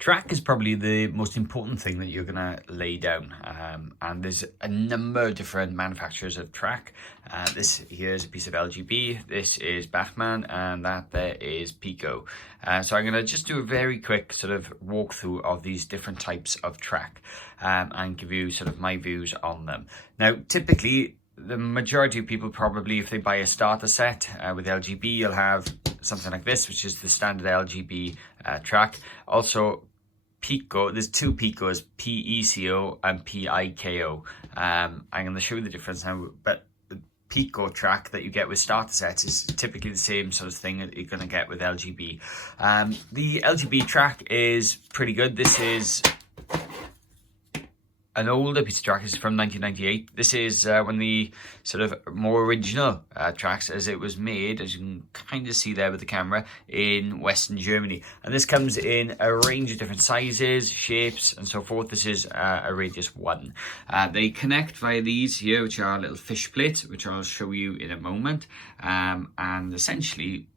Track is probably the most important thing that you're going to lay down, and there's a number of different manufacturers of track. This here is a piece of LGB, this is Bachmann, and that there is Piko. So I'm going to just do a very quick sort of walkthrough of these different types of track and give you sort of my views on them. Now, typically, the majority of people probably, if they buy a starter set with LGB, you'll have something like this, which is the standard LGB track. Also, Piko, there's two Picos, Peco and Piko. I'm going to show you the difference now, but the Piko track that you get with starter sets is typically the same sort of thing that you're going to get with LGB. The LGB track is pretty good. This is an older piece of track. Is from 1998. This is one of the sort of more original tracks, as it was made, as you can kind of see there with the camera, in Western Germany. And this comes in a range of different sizes, shapes, and so forth. This is a radius 1. They connect via these here, which are little fish plates, which I'll show you in a moment. And essentially,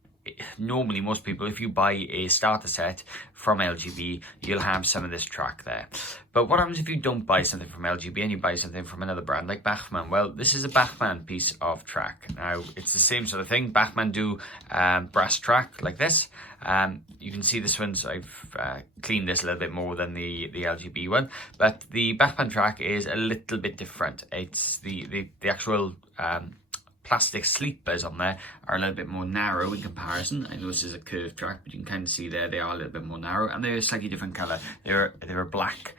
normally most people, if you buy a starter set from LGB, you'll have some of this track there. But what happens if you don't buy something from LGB and you buy something from another brand like Bachmann? Well, this is a Bachmann piece of track. Now, it's the same sort of thing. Bachmann do brass track like this. You can see this one's, I've cleaned this a little bit more than the LGB one, but the Bachmann track is a little bit different. It's the actual plastic sleepers on there are a little bit more narrow in comparison. I know this is a curved track, but you can kind of see there they are a little bit more narrow, and they're a slightly different colour. They're a black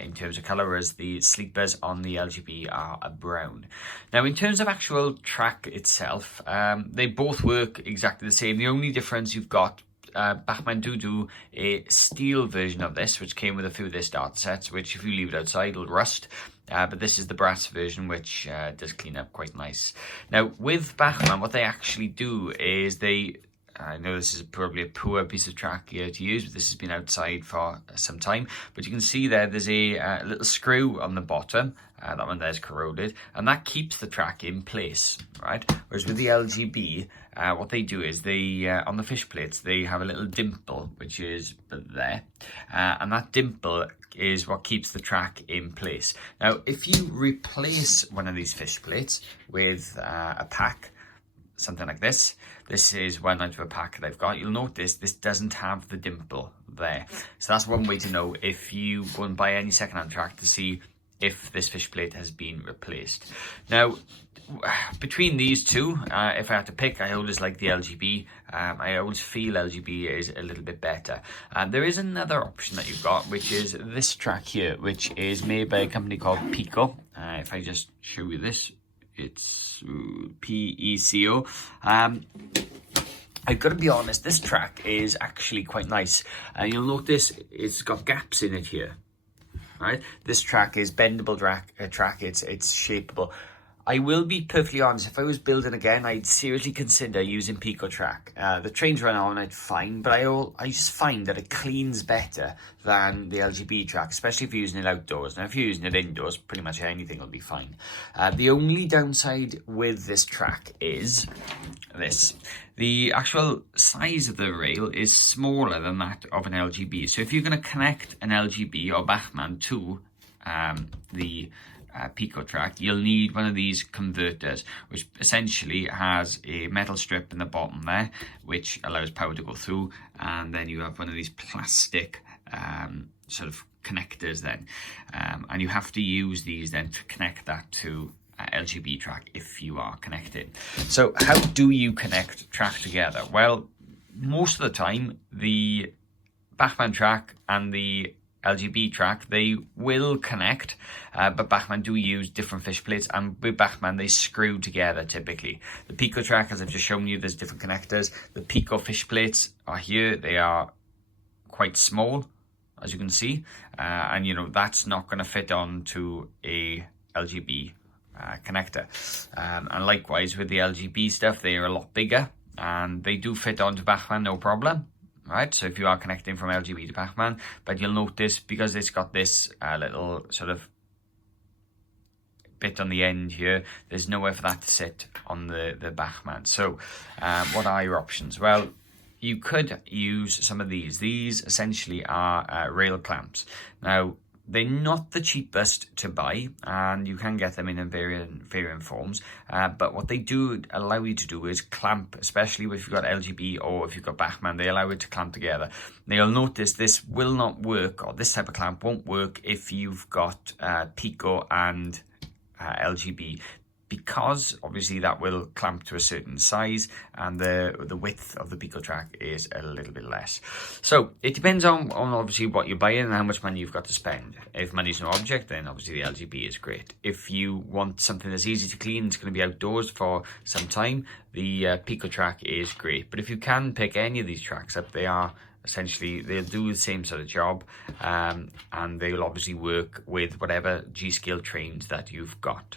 in terms of colour, whereas the sleepers on the LGB are a brown. Now, in terms of actual track itself, they both work exactly the same. The only difference you've got, Bachmann do a steel version of this, which came with a few of their starter sets, which if you leave it outside will rust. But this is the brass version, which does clean up quite nice. Now, with Bachmann, what they actually do is I know this is probably a poor piece of track here to use, but this has been outside for some time. But you can see there's a little screw on the bottom. That one there's corroded, and that keeps the track in place, right? Whereas with the LGB, what they do is they, on the fish plates, they have a little dimple, which is there. And that dimple is what keeps the track in place. Now, if you replace one of these fish plates with a pack, something like this is one out of a pack that I've got, you'll notice this doesn't have the dimple there. So that's one way to know if you go and buy any second-hand track, to see if this fish plate has been replaced. Now, between these two, if I had to pick, I always like the LGB. I always feel LGB is a little bit better. There is another option that you've got, which is this track here, which is made by a company called Piko. If I just show you this, it's Peco. I've got to be honest, this track is actually quite nice. You'll notice it's got gaps in it here. Right, this track is bendable track. It's shapeable. I will be perfectly honest, if I was building again, I'd seriously consider using Piko track. The trains run on it fine, but I just find that it cleans better than the LGB track, especially if you're using it outdoors. Now, if you're using it indoors, pretty much anything will be fine. The only downside with this track is this. The actual size of the rail is smaller than that of an LGB. So if you're going to connect an LGB or Bachmann to the Piko track, you'll need one of these converters, which essentially has a metal strip in the bottom there, which allows power to go through, and then you have one of these plastic sort of connectors then, and you have to use these then to connect that to LGB track if you are connected. So how do you connect track together? Well, most of the time the Bachmann track and the LGB track, they will connect, but Bachmann do use different fish plates, and with Bachmann they screw together typically. The Piko track, as I've just shown you, there's different connectors. The Piko fish plates are here. They are quite small, as you can see, and you know that's not going to fit onto a LGB connector. And likewise with the LGB stuff, they are a lot bigger and they do fit onto Bachmann no problem. Right, so if you are connecting from LGB to Bachmann, but you'll notice because it's got this little sort of bit on the end here, there's nowhere for that to sit on the Bachmann. So what are your options? Well, you could use some of these. These essentially are rail clamps. Now, they're not the cheapest to buy, and you can get them in varying forms, but what they do allow you to do is clamp, especially if you've got LGB or if you've got Bachmann, they allow it to clamp together. Now you'll notice this will not work, or this type of clamp won't work if you've got Piko and LGB, because obviously that will clamp to a certain size, and the width of the Peco track is a little bit less. So it depends on obviously what you're buying and how much money you've got to spend. If money's no object, then obviously the LGB is great. If you want something that's easy to clean, it's going to be outdoors for some time, the Peco track is great. But if you can pick any of these tracks up, they are essentially, they'll do the same sort of job, and they'll obviously work with whatever G-scale trains that you've got.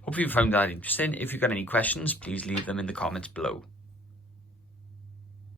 Hope you found that interesting. If you've got any questions, please leave them in the comments below.